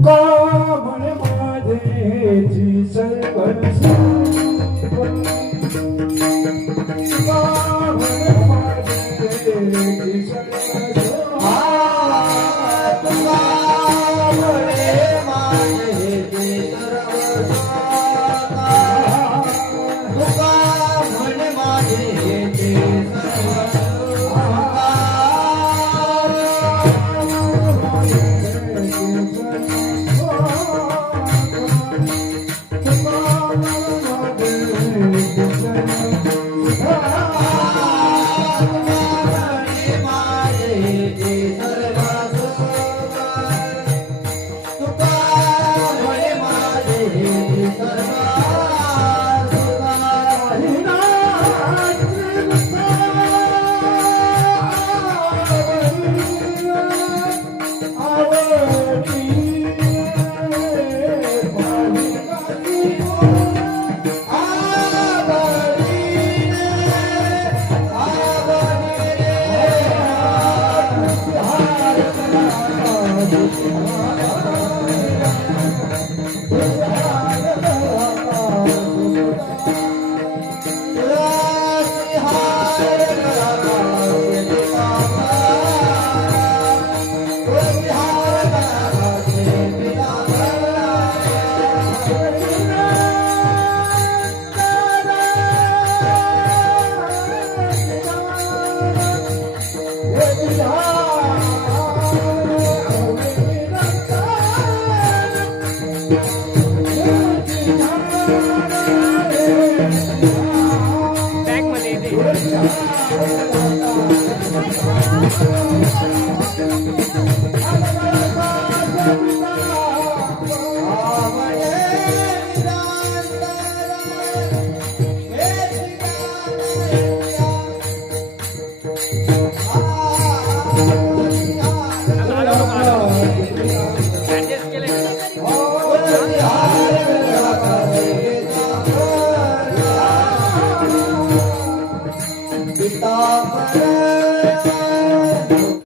मन माधे जी संगताम Oh, ต่อมา